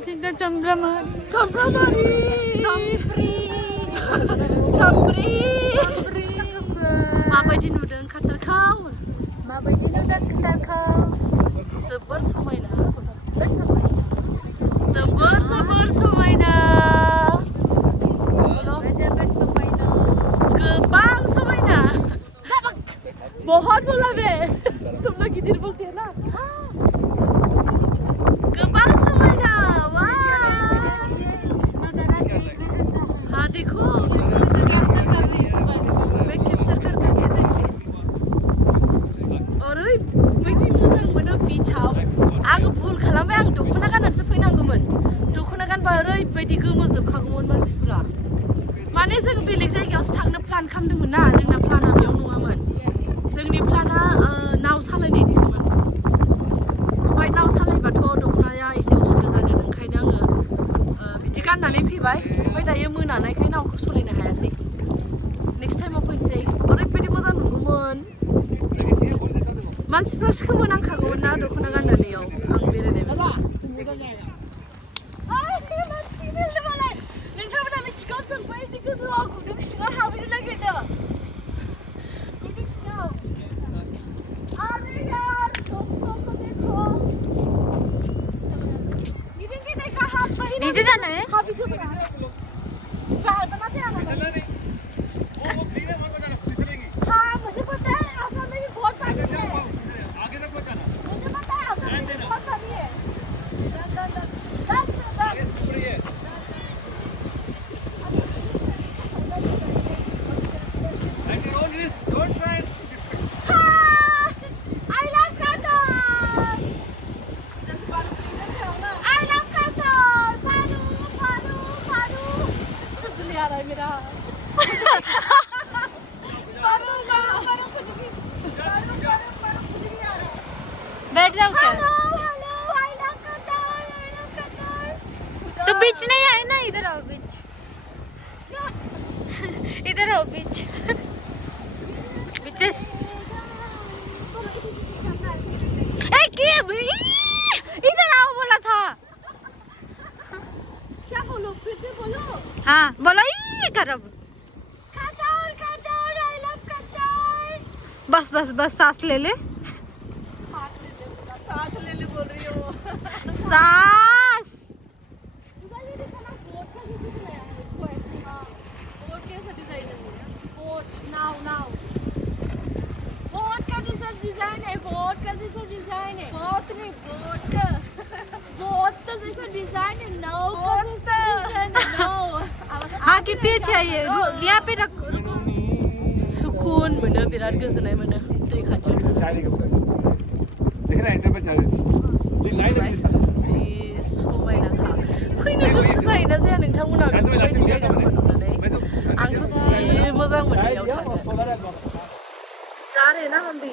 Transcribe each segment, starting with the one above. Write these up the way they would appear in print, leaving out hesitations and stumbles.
Rosita Chamramari. Chamri. Mabadi नुदों खाथारखौ? Mabadi नुदों खाथारखौ? जोबोर समायना. जोबोर समायना. गोबां समायना. बहुत बोला बे. तुमने गिदिर बोलते हैं ना? गोबां समायना. हाँ देखो. मैं कैप्चर कर रही थी. और बेटी मोजां मोनो बीचाव. आं भुल खालामबाय आं दख'ना गाननानैसो फैनांगौमोन. दख'ना गानबा ओरैबायदि गोमोजोबखागौमोन मानसिफोरा. माने जों बेलेग जायगायावसो थांनो प्लान खालामदोंमोन ना. जोंना प्लाना बेयाव नङामोन. जोंनि प्लाना नाव सालायनायनिसोमोन. ओमफ्राय नाव सालायबाथ' दख'नाया एसे उसुबिदा जागोन. ओंखायनो आङो बिदि गाननानै फैबाय. ओमफ्राय दायो मोनानायखाय नावखौ सलायनो हायासै. नेक्स्ट टाइमाव फैनोसै. ओरैबायदि मोजां नुगौमोन. मानसिफ्रा सोमोनांखागौमोन ना दख'ना गाननानैयाव आं बेरायनाय मोन. नोंथांमोना मिथिगौ जों बायदि गोजौआव गुदुं सिङाव हाबहैनो नागिरदों. गुदुं सिङाव. अरे यार दोस्तों को देखो. गिरेंगे नहीं कहाँ पर. नीचे जाना है? हाबी क्यों बना? बाहर बनाते हैं ना. वो धीरे मत बजाना फिसलेंगी. हाँ मुझे पता है. आसाम में भी बहुत पानी है. आगे तक मत जाना. मुझे पता है आसाम में बहुत पानी है. Don't try it. I love Qatar. I love Qatar. Paru. कुछ नहीं आ रहा है मेरा. पारू कुछ नहीं आ रहा है. बैठ जाओ क्या? Hello, I love Qatar. तो बीच नहीं आए ना. इधर आओ बीच. इधर आओ बीच. बीचेस. इधर आओ बोला था. क्या बोलो? फिर से बोलो. हाँ बोलो. करब. Qatar, I love Qatar. बस सांस ले ले. सांस ले ले बोल रही हो. सांस. ये देखो ना बोट का कैसे बनाया है इसको ऐसे. हाँ बोट कैसा डिजाइन है वो. बोट नाव. बोट का जैसा डिजाइन है. बोट का जैसा डिजाइन है. बोट नहीं बोट. बोट का जैसा डिजाइन है. नाव का जैसा डिजाइन है. नाव. हाँ कितनी अच्छी है ये. यहाँ पे रुको. सुकून मोनो. बिराद गोजोननाय मोनो दै खाथियाव थानानै. जि समायनाखा. फैनो गोसो जायोना जाया नोंथांमोना बेफोरबायदि जायगाखौ नुनानै? आंथ' जि मोजां मोनो बेयाव थानो. जा रहे ना हम भी.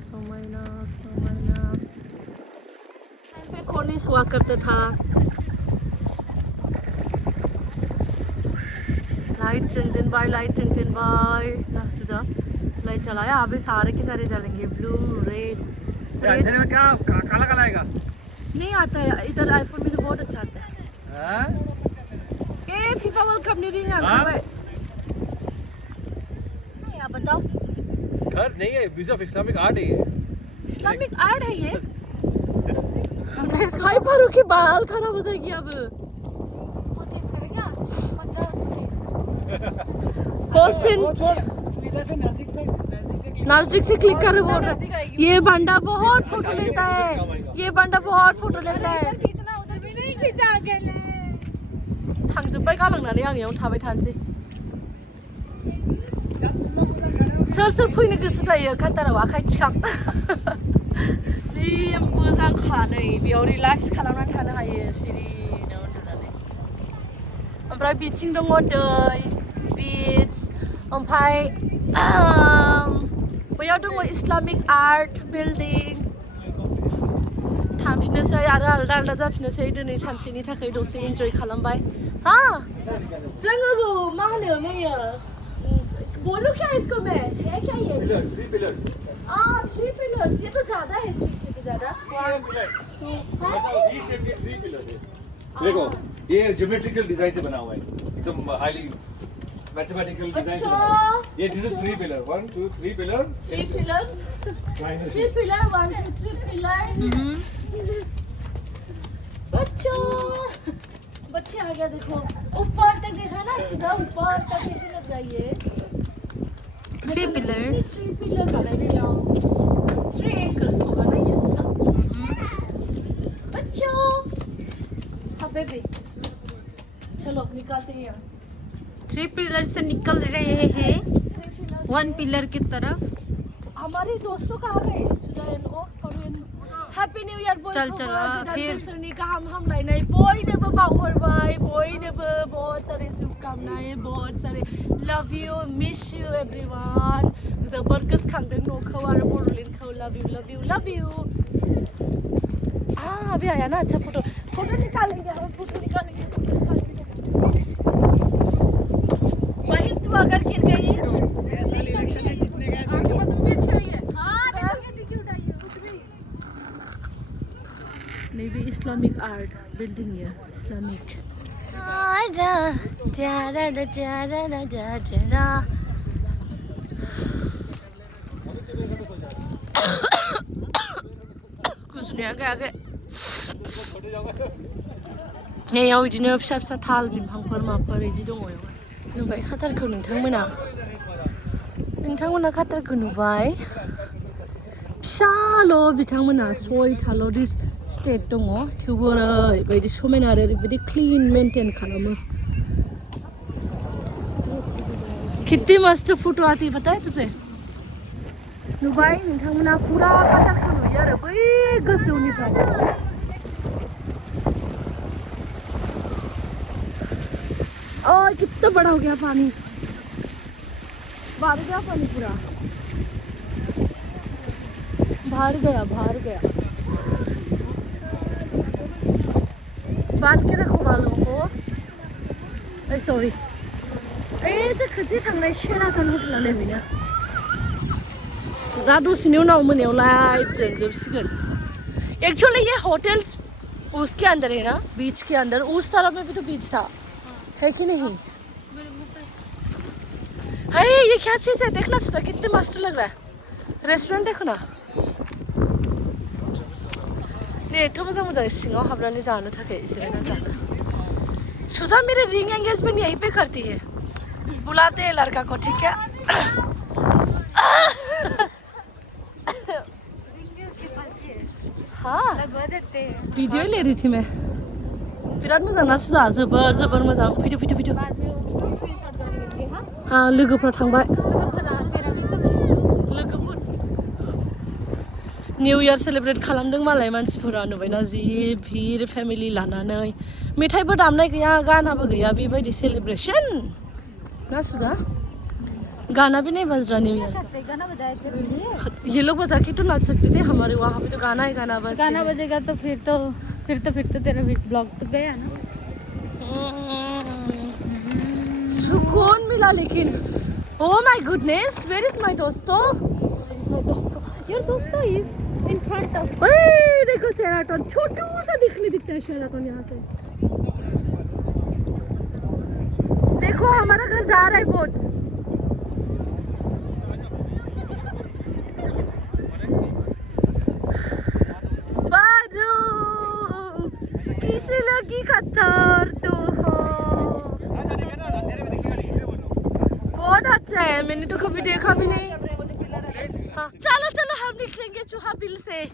समायना. पे कॉर्निश हुआ करता था. लाइट चंजनबाई ना सुधा लाइट चलाया. अभी सारे के सारे जलेंगे. Blue red. अंधेरे में क्या काला आएगा? नहीं आता है इधर. आईफोन में तो बहुत अच्छा आता है. ए फीफा वर्ल्ड कप नहीं रिंग आ गया. आप बताओ. घर नहीं है. म्यूजियम ऑफ इस्लामिक आर्ट है ये. इस्लामिक आर्ट है ये. हमने स्काई पर के बाल खराब हो जाएगी अब. नजदीक से क्लिक कर. बोल रहा ये बंदा बहुत फोटो लेता है. उधर भी नहीं खींचा अकेले. थांजोब्बाय गालांनानै आं याव थाबाय थानोसै. सोर फैनो गोसो जायो काटाराव आखाइ थिखां. जि मोजांखा नै बेयाव रिलेक्स खालामनानै थानो हायो सिरिनो उन्दुनानै. ओमफ्राय बिथिं दङ दै बीच. ओमफ्राय बैयाव दङ इस्लामिक आर्ट बिल्डिं. थांफिनोसै आरो आलदा जाफिनोसै. दिनै सानसेनि थाखाय दसे इन्जय खालामबाय. हाँ जोङो मा होनो मैया बोलो क्या इसको मैं है क्या ये पिलर 3 पिलर्स 3 पिलर्स ये तो ज्यादा है 3 से भी ज्यादा 1 2 मतलब वी शेप के 3 पिलर है देखो ये ज्योमेट्रिकल डिजाइन से बना हुआ है एकदम हाईली मैथमेटिकल डिजाइन से बना हुआ है ये this is 3 pillar 1 2 3 pillar 3 pillar 3 pillar 1 2 3 pillar बच्चे आ गया देखो ऊपर तक देखा ना सीधा ऊपर तक कैसे लग रहा है ये 3 pillars 3 पिलर बना दिया 3 एंगल्स होगा ना ये सीधा बच्चों हाँ बेबी चलो निकालते हैं यहाँ 3 पिलर से निकल रहे हैं 1 पिलर की तरफ हमारे दोस्तों कहाँ गए सुजान को हैप्पी न्यू ईयर बोल चल फिर बोसोरनि गाहाम हामलायनाय बयनोबो बावहरबाय बयनोबो बहुत सारे शुभकामनाएं बहुत सारे love you miss you everyone जोबोर गोसोखांदों न'खौ आरो बर'लेण्डखौ लव यू अभी आया ना अच्छा फोटो निकालेंगे वही तू अगर गिर गई maybe Islamic art building here Islamic कुछ नहीं आगे नैयाव बिदिनो फिसा फिसा थाल बिफांफोर माफोर बिदि दङ नुबाय खाथारखौ नोंथांमोना खाथारखौ नुबाय फिसाल' बिथांमोना 6थाल' दिस स्टेट दङ थेवबो ओरैबायदि समायना आरो ओरैबायदि क्लिन मेंटेन खालामो कितनी मस्त फोटो आती है पता है तुझे नुबाय नोंथांमोना फुरा खाथारखौ नुयो आरो बै गोजौनिफ्राय ओह कितना बड़ा हो गया पानी बाहर गया पानी पूरा बाहर गया बांध के रखो बालों को सॉरी तो खनसे थांनाय सेराथन हटेलानो बेनो दा दसेनि उनाव मोनायाव लाइट जोंजोबसिगोन एक्चुअली ये होटल्स उसके अंदर है ना बीच के अंदर उस तरफ में भी तो बीच था है कि नहीं है ये क्या चीज़ है देखना सुधा कितने मस्त लग रहा है रेस्टोरेंट देखो ना नहीं तो मोजां सिङाव हाबनानै जानो थाखाय जिरायना जानो सुजा मेरे रिंग एंगेजमेंट यहीं पे करती है बुलाते हैं लड़का को ठीक है हाँ वीडियो ले रही थी मैं बिराद मोजां ना सुजा जोबोर मोजां फैदो हाँ लोगोफ्रा थांबाय लोगोफोर न्यू इयार सेलिब्रेट खालामदों मालाय मानसिफोरा नुबायना जि भिर फेमिलि लानानै मेथाइबो दामनाय गैया गानाबो गैया बेबायदि सेलिब्रेशन ना सुजा गाना भी नहीं बज रहा न्यू ईयर ये लोग बजा के तो नाच सकते थे हमारे वहाँ पे तो गाना ही गाना बजेगा तो फिर तो तेरा ब्लॉग तो गया ना सुकून मिला लेकिन oh my goodness where is my दोस्तों योर दोस्तों इज इन फ्रंट ऑफ देखो शेराटन छोटू सा दिखता है शेराटन यहाँ से देखो हमारा घर जा रहा है बहुत बारू किसी लगी खतर तू हो बहुत अच्छा है मैंने तो कभी देखा भी नहीं हाँ चलो हम निकलेंगे चूहा बिल से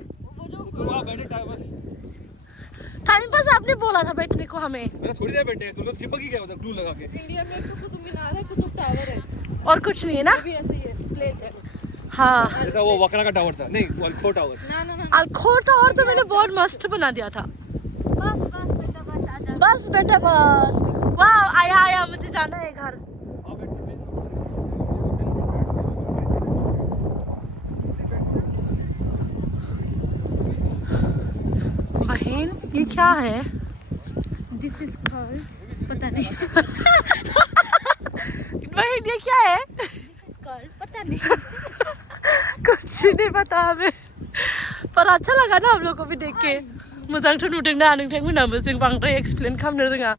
टाइम पास आपने बोला था बैठने को हमें मैंने थोड़ी देर बैठे हैं तुम लोग चिपक ही गए मतलब ग्लू लगा के इंडिया में तो कुतुब मीनार है कुतुब टावर है और कुछ नहीं है ना भी ऐसे ही है प्लेट है हाँ जैसा वो वकरा का टावर था नहीं अल्खो टावर ना अल्खो टावर तो मैंने बहुत मस्त बना दिया था बस बेटा बस वाह आया मुझे जाना है घर बहन ये क्या है दिस इज कॉल्ड पता नहीं बहन ये क्या है दिस इज पता नहीं कुछ भी नहीं पता हमें पर अच्छा लगा ना हम लोग को भी देख के मोजांथ' नुदों ना नोंथांमोनाबो जों बांद्राय एक्सप्लेन खालामनो रोङा